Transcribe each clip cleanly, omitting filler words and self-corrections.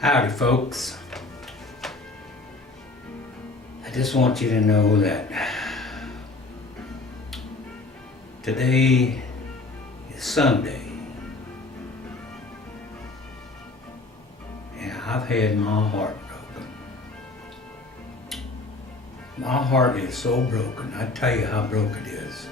Howdy, folks. I just want you to know that today is Sunday, and I've had my heart broken. My heart is so broken. I tell you how broke it is.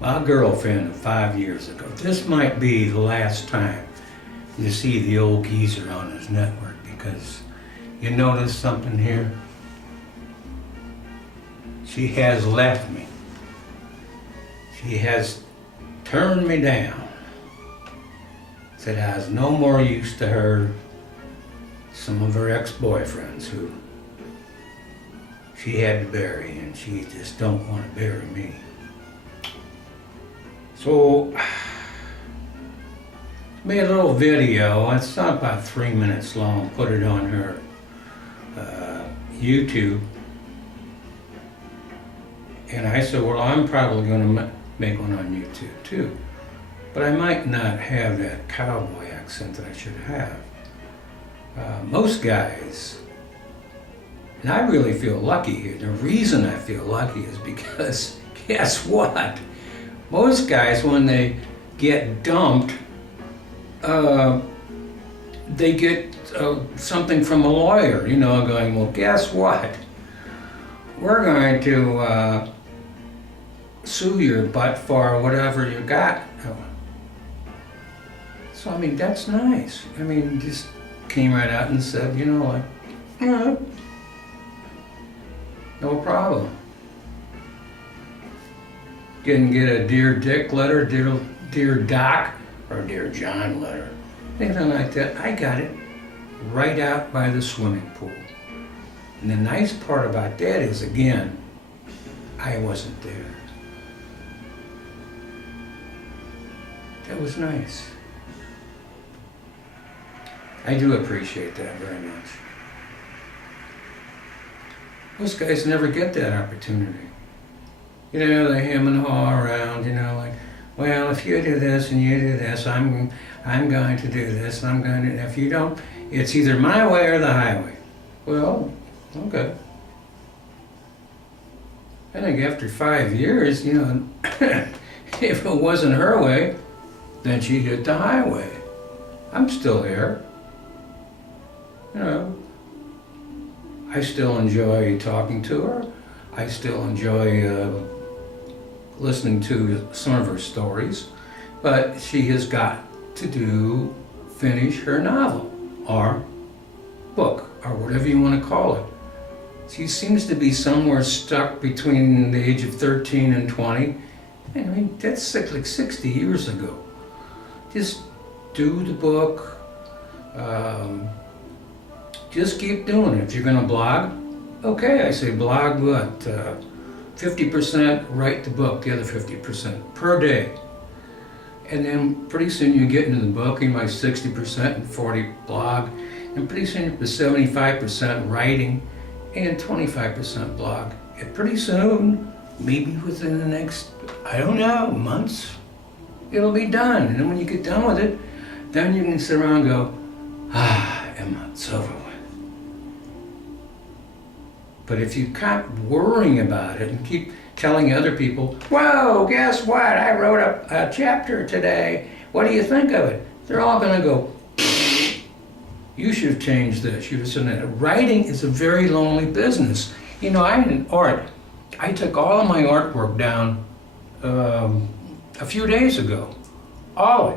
My girlfriend of 5 years ago, this might be the last time you see the old geezer on his network, because you notice something here? She has left me. She has turned me down. Said I was no more use to her. Some of her ex-boyfriends who she had to bury, and she just don't want to bury me. So, made a little video. It's not about 3 minutes long. Put it on her YouTube. And I said, well, I'm probably going to make one on YouTube too. But I might not have that cowboy accent that I should have. Most guys, and I really feel lucky here. The reason I feel lucky is because, guess what? Most guys, when they get dumped, they get something from a lawyer, you know, going, well, guess what? We're going to sue your butt for whatever you got. So, I mean, that's nice. I mean, just came right out and said, you know, like, yeah, no problem. Didn't get a Dear Dick letter, Dear Doc, or Dear John letter, anything like that. I got it right out by the swimming pool. And the nice part about that is, again, I wasn't there. That was nice. I do appreciate that very much. Most guys never get that opportunity. You know, they hem and haw around, you know, like, well, if you do this and you do this, I'm going to do this, and I'm going to, if you don't, it's either my way or the highway. Well, okay. I think after 5 years, you know, if it wasn't her way, then she hit the highway. I'm still here. You know, I still enjoy talking to her. I still enjoy listening to some of her stories, but she has got to finish her novel or book or whatever you want to call it. She seems to be somewhere stuck between the age of 13 and 20. I mean, that's like 60 years ago. Just do the book. Just keep doing it. If you're going to blog, okay, I say blog what? 50% write the book, the other 50% per day. And then pretty soon you get into the book, you might 60% and 40 blog, and pretty soon you're 75% writing and 25% blog. And pretty soon, maybe within the next, I don't know, months, it'll be done. And then when you get done with it, then you can sit around and go, Emma, it's over with. But if you keep worrying about it and keep telling other people, whoa, guess what? I wrote a chapter today. What do you think of it? They're all going to go, you should have changed this. You should have said that. Writing is a very lonely business. You know, I'm in art. I took all of my artwork down a few days ago. All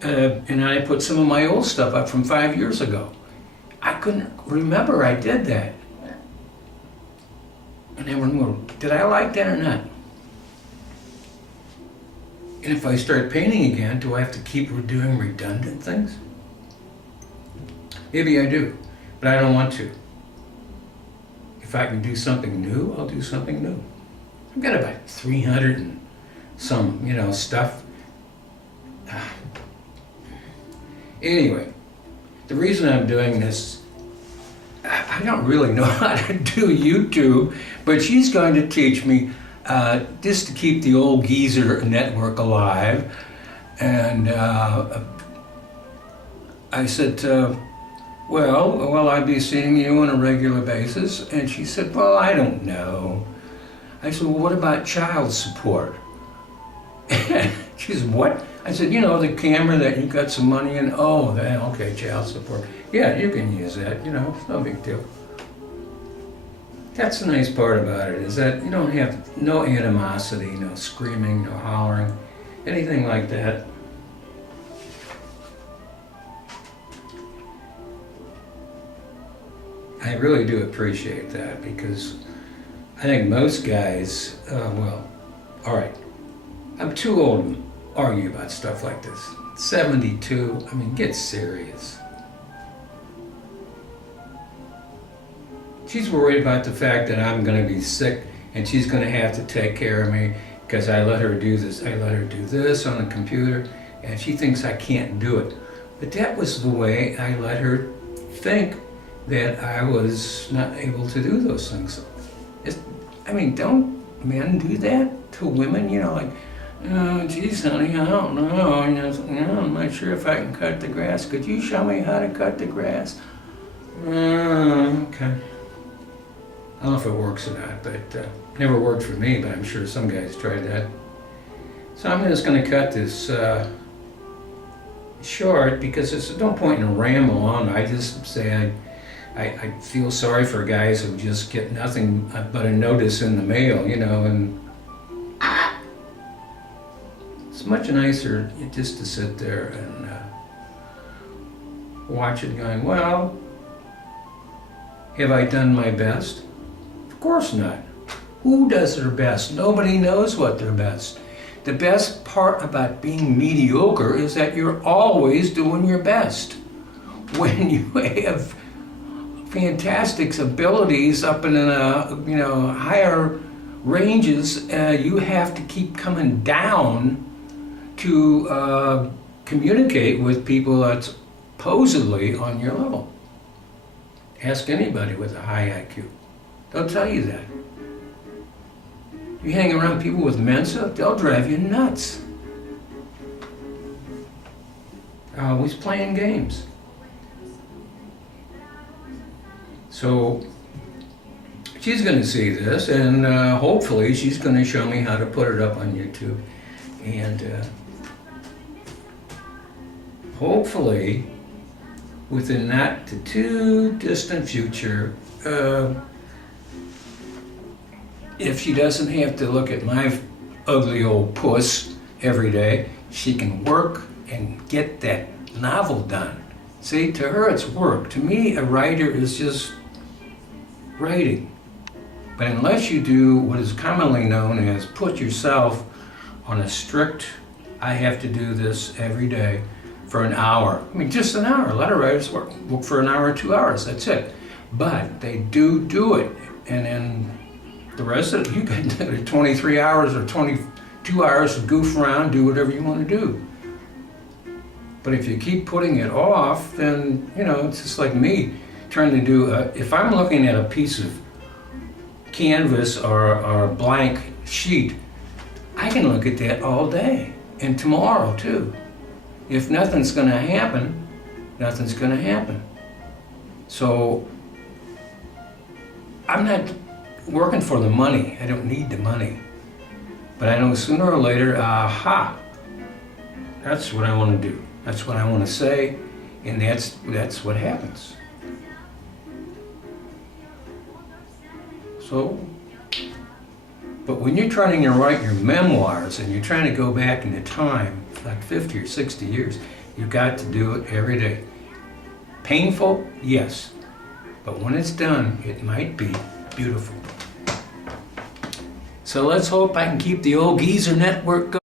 of it. And I put some of my old stuff up from 5 years ago. I couldn't remember I did that. And everyone went, did I like that or not? And if I start painting again, do I have to keep doing redundant things? Maybe I do, but I don't want to. If I can do something new, I'll do something new. I've got about 300 and some, you know, stuff. Anyway, the reason I'm doing this, I don't really know how to do YouTube, but she's going to teach me just to keep the old geezer network alive And I said, well, will I be seeing you on a regular basis? And she said, well, I don't know. I said, well, what about child support? She said, what? I said, you know, the camera that you got some money in? Oh, okay, child support. Yeah, you can use that, you know, it's no big deal. That's the nice part about it, is that you don't have no animosity, no screaming, no hollering, anything like that. I really do appreciate that, because I think most guys, well, all right, I'm too old to argue about stuff like this. 72, I mean, get serious. She's worried about the fact that I'm going to be sick and she's going to have to take care of me because I let her do this. I let her do this on the computer, and she thinks I can't do it. But that was the way I let her think that I was not able to do those things. I mean, don't men do that to women? You know, like, oh, geez, honey, I don't know. You know, I'm not sure if I can cut the grass. Could you show me how to cut the grass? Okay. I don't know if it works or not, but it never worked for me, but I'm sure some guys tried that. So I'm just going to cut this short, because there's no point in ramble on. I just say I feel sorry for guys who just get nothing but a notice in the mail, you know, and it's much nicer just to sit there and watch it going, well, have I done my best? Of course not. Who does their best? Nobody knows what their best. The best part about being mediocre is that you're always doing your best. When you have fantastic abilities up in higher ranges, you have to keep coming down to communicate with people that's supposedly on your level. Ask anybody with a high IQ. They'll tell you that. You hang around people with Mensa, they'll drive you nuts. They're always playing games. So she's going to see this, and hopefully she's going to show me how to put it up on YouTube. And hopefully, within not too distant future, if she doesn't have to look at my ugly old puss every day, she can work and get that novel done. See, to her it's work. To me, a writer is just writing. But unless you do what is commonly known as put yourself on a strict, I have to do this every day for an hour. I mean, just an hour. A lot of writers work for an hour or 2 hours, that's it. But they do it. And then the rest of it, you can do 23 hours or 22 hours to goof around, do whatever you want to do. But if you keep putting it off, then, you know, it's just like me trying to do, if I'm looking at a piece of canvas or a blank sheet, I can look at that all day, and tomorrow too. If nothing's going to happen, nothing's going to happen. So I'm not working for the money. I don't need the money. But I know sooner or later, aha, that's what I want to do. That's what I want to say, and that's what happens. So, but when you're trying to write your memoirs and you're trying to go back into time, like 50 or 60 years, you've got to do it every day. Painful? Yes. But when it's done, it might be beautiful. So let's hope I can keep the old geezer network going.